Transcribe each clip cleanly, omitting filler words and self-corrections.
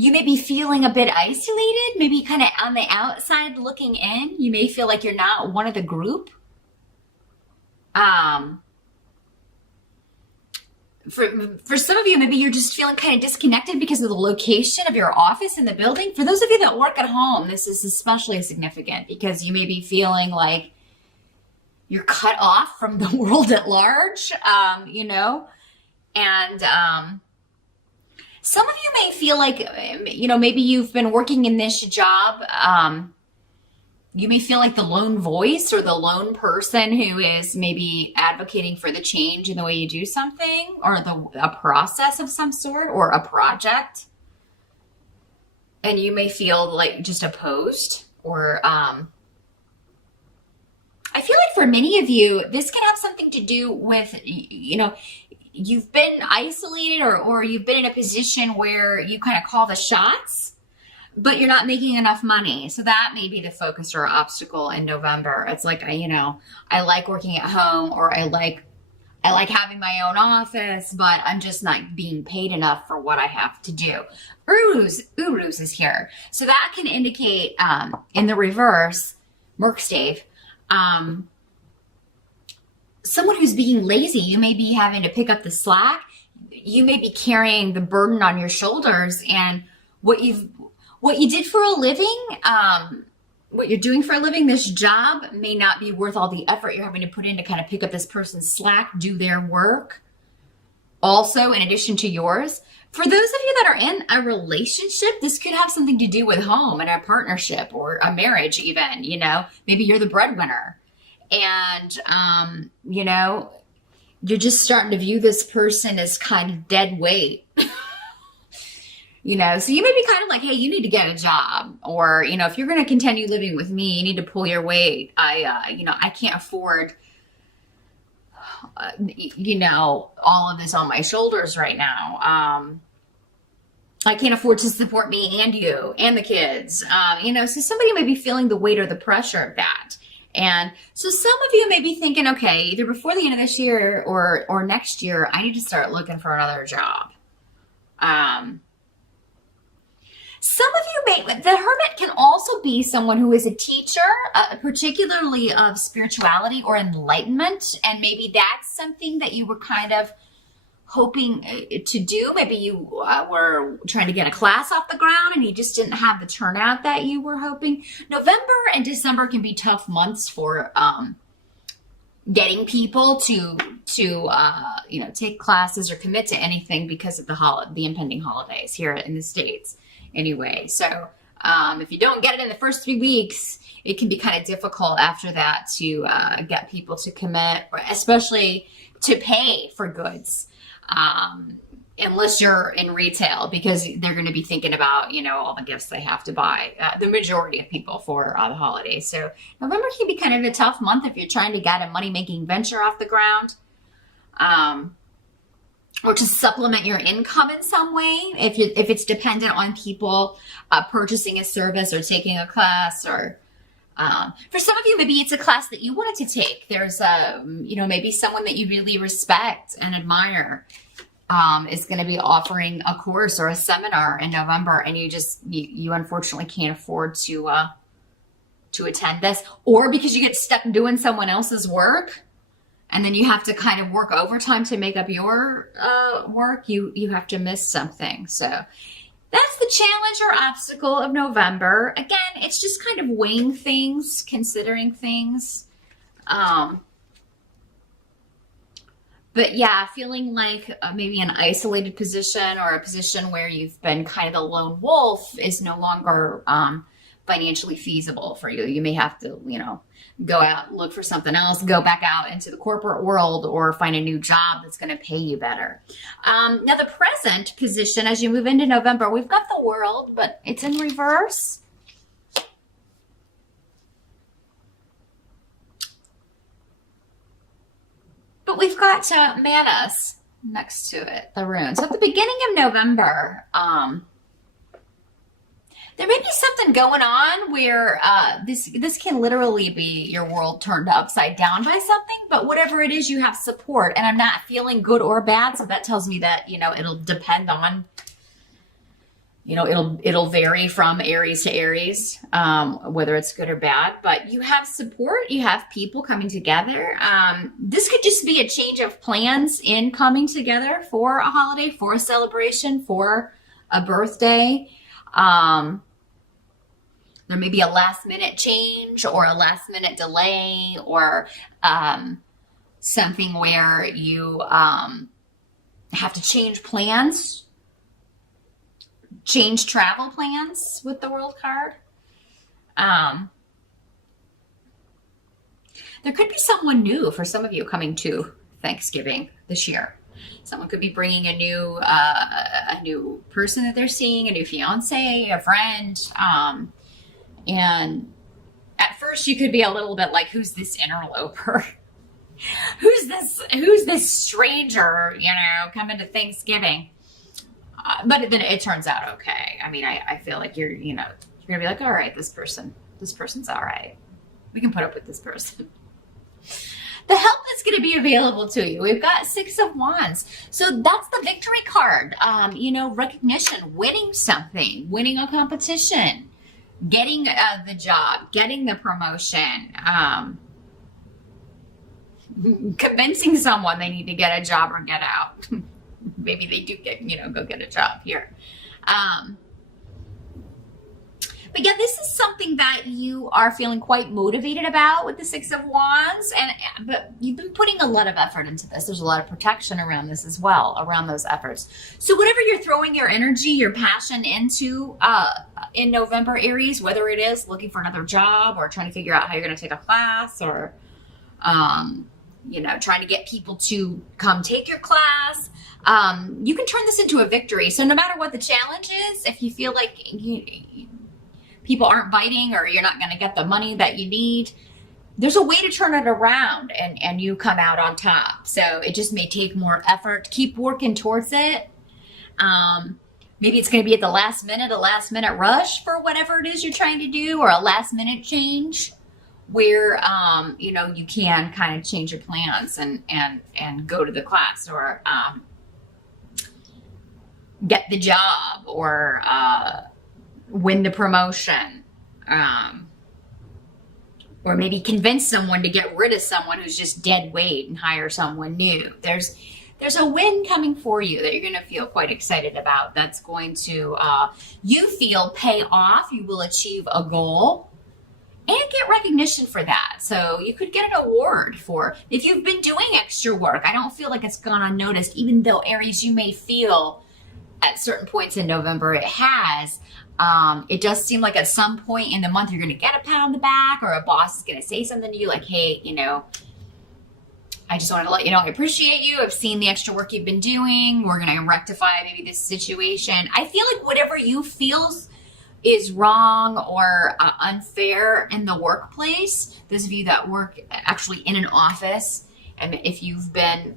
You may be feeling a bit isolated, maybe kind of on the outside looking in. You may feel like you're not one of the group. Um, for some of you, maybe you're just feeling kind of disconnected because of the location of your office in the building. For those of you that work at home, this is especially significant because you may be feeling like you're cut off from the world at large, and some of you may feel like, maybe you've been working in this job. You may feel like the lone voice or the lone person who is maybe advocating for the change in the way you do something or a process of some sort or a project. And you may feel like just opposed or, I feel like for many of you, this can have something to do with, you've been isolated or you've been in a position where you kind of call the shots, but you're not making enough money. So that may be the focus or obstacle in November. It's like, I like working at home, or I like having my own office, but I'm just not being paid enough for what I have to do. Uruz is here. So that can indicate, in the reverse, Merkstave, someone who's being lazy. You may be having to pick up the slack. You may be carrying the burden on your shoulders, and what you did for a living, what you're doing for a living, this job may not be worth all the effort you're having to put in to kind of pick up this person's slack, do their work. Also, in addition to yours, for those of you that are in a relationship, this could have something to do with home and a partnership or a marriage even, maybe you're the breadwinner and, you're just starting to view this person as kind of dead weight. So you may be kind of like, hey, you need to get a job, or, if you're going to continue living with me, you need to pull your weight. I can't afford, all of this on my shoulders right now. I can't afford to support me and you and the kids. So somebody may be feeling the weight or the pressure of that. And so some of you may be thinking, okay, either before the end of this year or next year, I need to start looking for another job. Some of you the hermit can also be someone who is a teacher, particularly of spirituality or enlightenment. And maybe that's something that you were kind of hoping to do. Maybe you were trying to get a class off the ground and you just didn't have the turnout that you were hoping. November and December can be tough months for getting people to take classes or commit to anything because of the impending holidays here in the States. Anyway, so if you don't get it in the first 3 weeks, it can be kind of difficult after that to get people to commit, or especially to pay for goods, unless you're in retail, because they're going to be thinking about, all the gifts they have to buy, the majority of people for the holidays. So November can be kind of a tough month if you're trying to get a money-making venture off the ground. Or to supplement your income in some way, if it's dependent on people purchasing a service or taking a class, or for some of you, maybe it's a class that you wanted to take. There's maybe someone that you really respect and admire is going to be offering a course or a seminar in November, and you unfortunately can't afford to attend this, or because you get stuck doing someone else's work. And then you have to kind of work overtime to make up your work. You have to miss something. So that's the challenge or obstacle of November. Again, it's just kind of weighing things, considering things. But yeah, feeling like maybe an isolated position or a position where you've been kind of the lone wolf is no longer financially feasible for you. You may have to, go out, look for something else, go back out into the corporate world, or find a new job that's going to pay you better. Now, the present position, as you move into November, we've got the World, but it's in reverse. But we've got Manas next to it, the rune. So at the beginning of November, there may be something going on where this can literally be your world turned upside down by something, but whatever it is, you have support. And I'm not feeling good or bad, so that tells me that, it'll depend on, You know, it'll vary from Aries to Aries, whether it's good or bad, but you have support, you have people coming together. This could just be a change of plans in coming together for a holiday, for a celebration, for a birthday. There may be a last minute change or a last minute delay, or something where you have to change plans, change travel plans with the World card. There could be someone new for some of you coming to Thanksgiving this year. Someone could be bringing a new person that they're seeing, a new fiance, a friend. And at first you could be a little bit like, who's this interloper? Who's this stranger, you know, coming to Thanksgiving? But then it turns out okay. I mean, I feel like you're gonna be like, all right, this person's all right. We can put up with this person. The help that's going to be available to you. We've got 6 of Wands. So that's the victory card. Recognition, winning something, winning a competition, getting the job, getting the promotion, convincing someone they need to get a job or get out. Maybe they do go get a job here. But yeah, this is something that you are feeling quite motivated about with the 6 of Wands, but you've been putting a lot of effort into this. There's a lot of protection around this as well, around those efforts. So whatever you're throwing your energy, your passion into in November, Aries, whether it is looking for another job or trying to figure out how you're going to take a class, or trying to get people to come take your class, you can turn this into a victory. So no matter what the challenge is, if you feel like people aren't biting or you're not going to get the money that you need, there's a way to turn it around and you come out on top. So it just may take more effort. Keep working towards it. Maybe it's going to be at the last minute, a last minute rush for whatever it is you're trying to do, or a last minute change where, you can kind of change your plans and go to the class, or get the job, or win the promotion, or maybe convince someone to get rid of someone who's just dead weight and hire someone new. There's a win coming for you that you're going to feel quite excited about. That's going to, you feel, pay off. You will achieve a goal and get recognition for that. So you could get an award for, if you've been doing extra work. I don't feel like it's gone unnoticed, even though, Aries, you may feel at certain points in November it has. It does seem like at some point in the month you're going to get a pat on the back, or a boss is going to say something to you like, hey, I just wanted to let you know I appreciate you. I've seen the extra work you've been doing. We're going to rectify maybe this situation. I feel like whatever you feel is wrong or unfair in the workplace, those of you that work actually in an office, and if you've been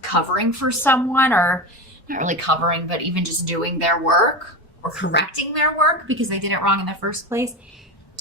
covering for someone, or not really covering, but even just doing their work or correcting their work because they did it wrong in the first place,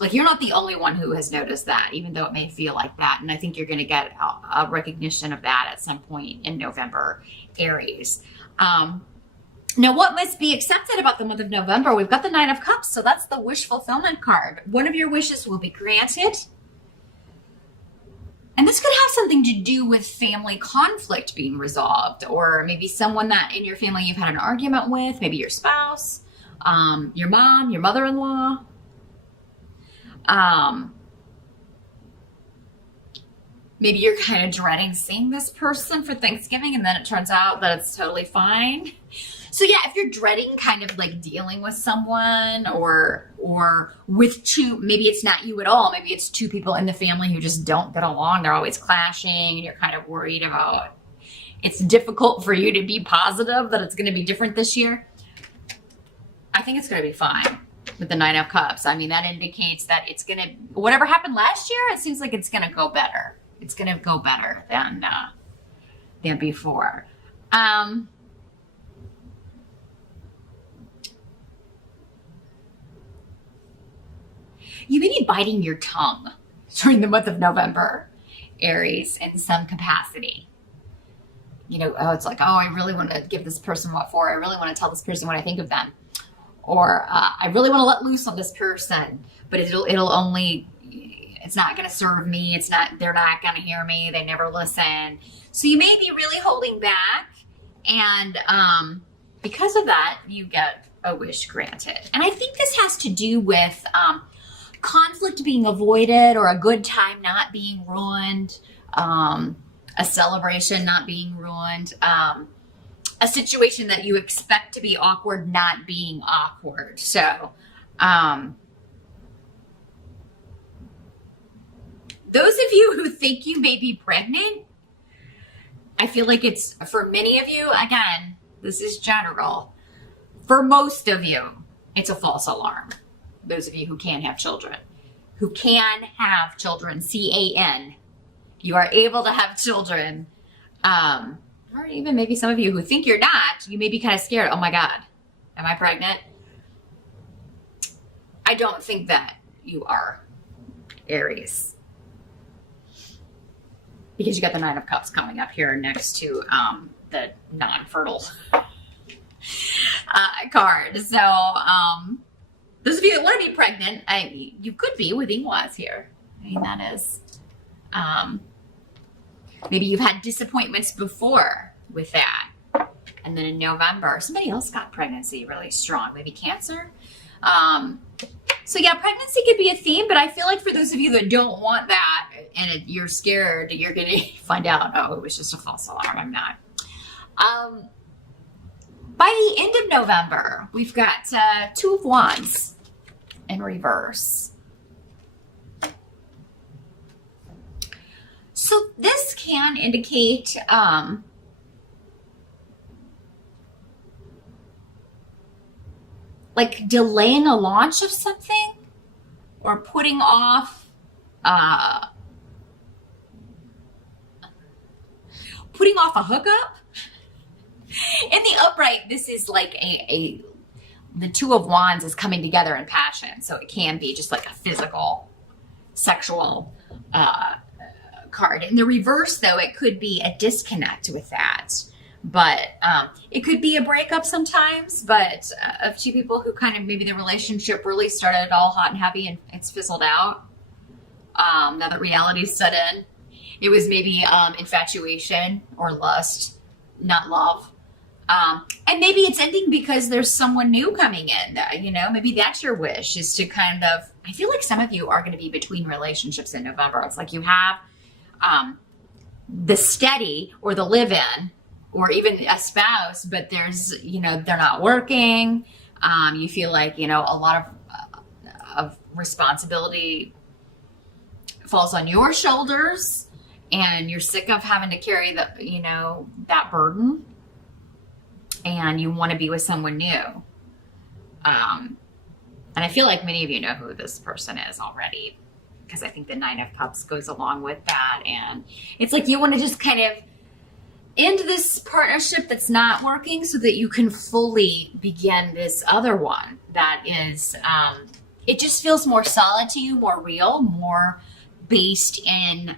like, you're not the only one who has noticed that, even though it may feel like that. And I think you're going to get a recognition of that at some point in November, Aries. Now, what must be accepted about the month of November? We've got the 9 of Cups, so that's the wish fulfillment card. One of your wishes will be granted. And this could have something to do with family conflict being resolved, or maybe someone that in your family you've had an argument with, maybe your spouse, your mom, your mother-in-law. Maybe you're kind of dreading seeing this person for Thanksgiving, and then it turns out that it's totally fine. So yeah, if you're dreading kind of like dealing with someone, or with two, maybe it's not you at all. Maybe it's two people in the family who just don't get along. They're always clashing, and you're kind of worried about, it's difficult for you to be positive that it's going to be different this year. I think it's going to be fine with the 9 of Cups. I mean, that indicates that it's going to, whatever happened last year, it seems like it's going to go better. It's going to go better than before. You may be biting your tongue during the month of November, Aries, in some capacity. It's like, oh, I really want to give this person what for. I really want to tell this person what I think of them. or I really want to let loose on this person, but it'll only, it's not going to serve me. They're not going to hear me. They never listen. So you may be really holding back, and because of that, you get a wish granted. And I think this has to do with conflict being avoided, or a good time not being ruined, a celebration not being ruined, a situation that you expect to be awkward not being awkward. So those of you who think you may be pregnant, I feel like it's, for many of you, again, this is general, for most of you, it's a false alarm. Those of you who can have children, CAN, you are able to have children. Or even maybe some of you who think you're not, you may be kind of scared. Oh my God, am I pregnant? I don't think that you are, Aries. Because you got the 9 of Cups coming up here next to the non-fertile card. So those of you that want to be pregnant, you could be with Ingwas here. I mean, that is, maybe you've had disappointments before with that. And then in November, somebody else got pregnancy really strong, maybe Cancer. So yeah, pregnancy could be a theme, but I feel like for those of you that don't want that and you're scared, you're going to find out, oh, it was just a false alarm. I'm not. By the end of November, we've got 2 of Wands in reverse. So this can indicate like delaying a launch of something, or putting off a hookup. In the upright, this is like the 2 of Wands is coming together in passion. So it can be just like a physical, sexual card. In the reverse, though, it could be a disconnect with that. But it could be a breakup sometimes, but of 2 people who kind of, maybe the relationship really started all hot and happy and it's fizzled out. Now that reality's set in. It was maybe infatuation or lust, not love. And maybe it's ending because there's someone new coming in. Maybe that's your wish, is to kind of, I feel like some of you are going to be between relationships in November. It's like you have the steady or the live-in, or even a spouse, but there's, they're not working. You feel like, a lot of responsibility falls on your shoulders, and you're sick of having to carry that burden, and you want to be with someone new. And I feel like many of you know who this person is already, because I think the 9 of Cups goes along with that. And it's like you want to just kind of end this partnership that's not working so that you can fully begin this other one that is, it just feels more solid to you, more real, more based in,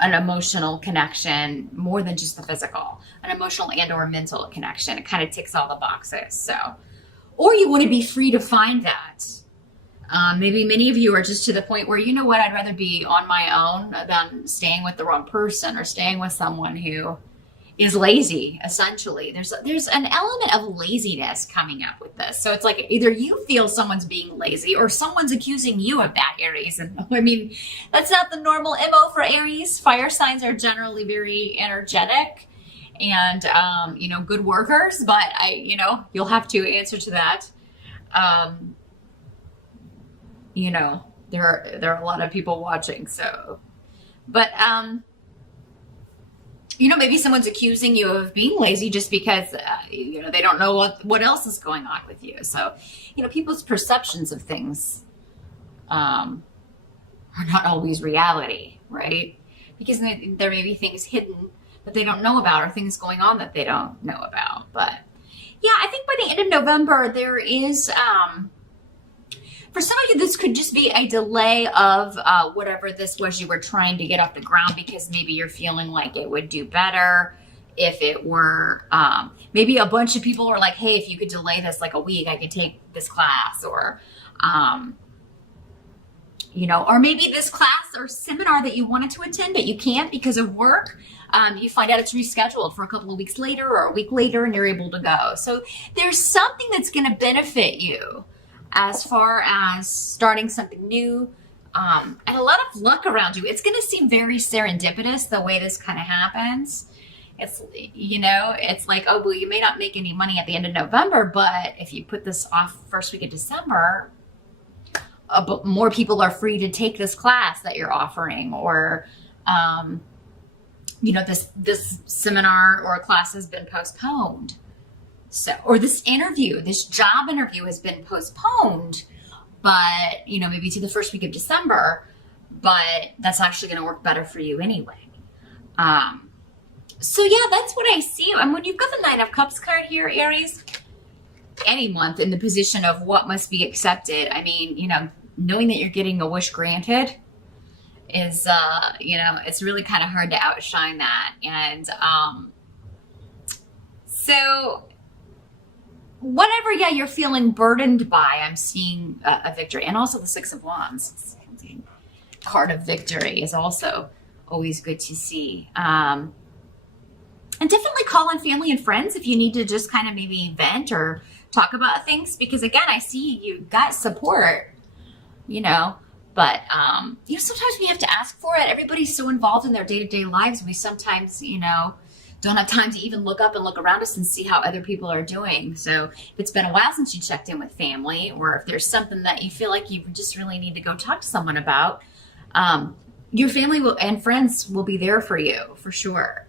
an emotional connection, more than just the physical, an emotional and or mental connection. It kind of ticks all the boxes. So, or you want to be free to find that. Maybe many of you are just to the point where, I'd rather be on my own than staying with the wrong person, or staying with someone who is lazy, essentially. There's an element of laziness coming up with this. So it's like either you feel someone's being lazy, or someone's accusing you of that, Aries. And I mean, that's not the normal MO for Aries. Fire signs are generally very energetic and, good workers, but you'll have to answer to that. There are a lot of people watching, so, but, maybe someone's accusing you of being lazy just because, they don't know what else is going on with you. So, people's perceptions of things, are not always reality, right? Because there may be things hidden that they don't know about, or things going on that they don't know about. But yeah, I think by the end of November, there is, for some of you, this could just be a delay of whatever this was you were trying to get off the ground, because maybe you're feeling like it would do better if it were maybe a bunch of people are like, hey, if you could delay this like a week, I could take this class, or or maybe this class or seminar that you wanted to attend, but you can't because of work. You find out it's rescheduled for a couple of weeks later or a week later, and you're able to go. So there's something that's going to benefit you as far as starting something new, and a lot of luck around you. It's going to seem very serendipitous the way this kind of happens. It's, it's like, oh, well, you may not make any money at the end of November, but if you put this off first week of December, but more people are free to take this class that you're offering, or, this seminar or class has been postponed. So, or this job interview has been postponed, but, maybe to the first week of December, but that's actually going to work better for you anyway. So yeah, that's what I see. And when you've got the Nine of Cups card here, Aries, any month in the position of what must be accepted, I mean, knowing that you're getting a wish granted is, it's really kind of hard to outshine that. And so whatever, you're feeling burdened by, I'm seeing a victory. And also the Six of Wands, card of victory, is also always good to see. And definitely call on family and friends if you need to just kind of maybe vent or talk about things, because again, I see you got support, but, sometimes we have to ask for it. Everybody's so involved in their day-to-day lives. We sometimes, don't have time to even look up and look around us and see how other people are doing. So if it's been a while since you checked in with family, or if there's something that you feel like you just really need to go talk to someone about, your family and friends will be there for you for sure.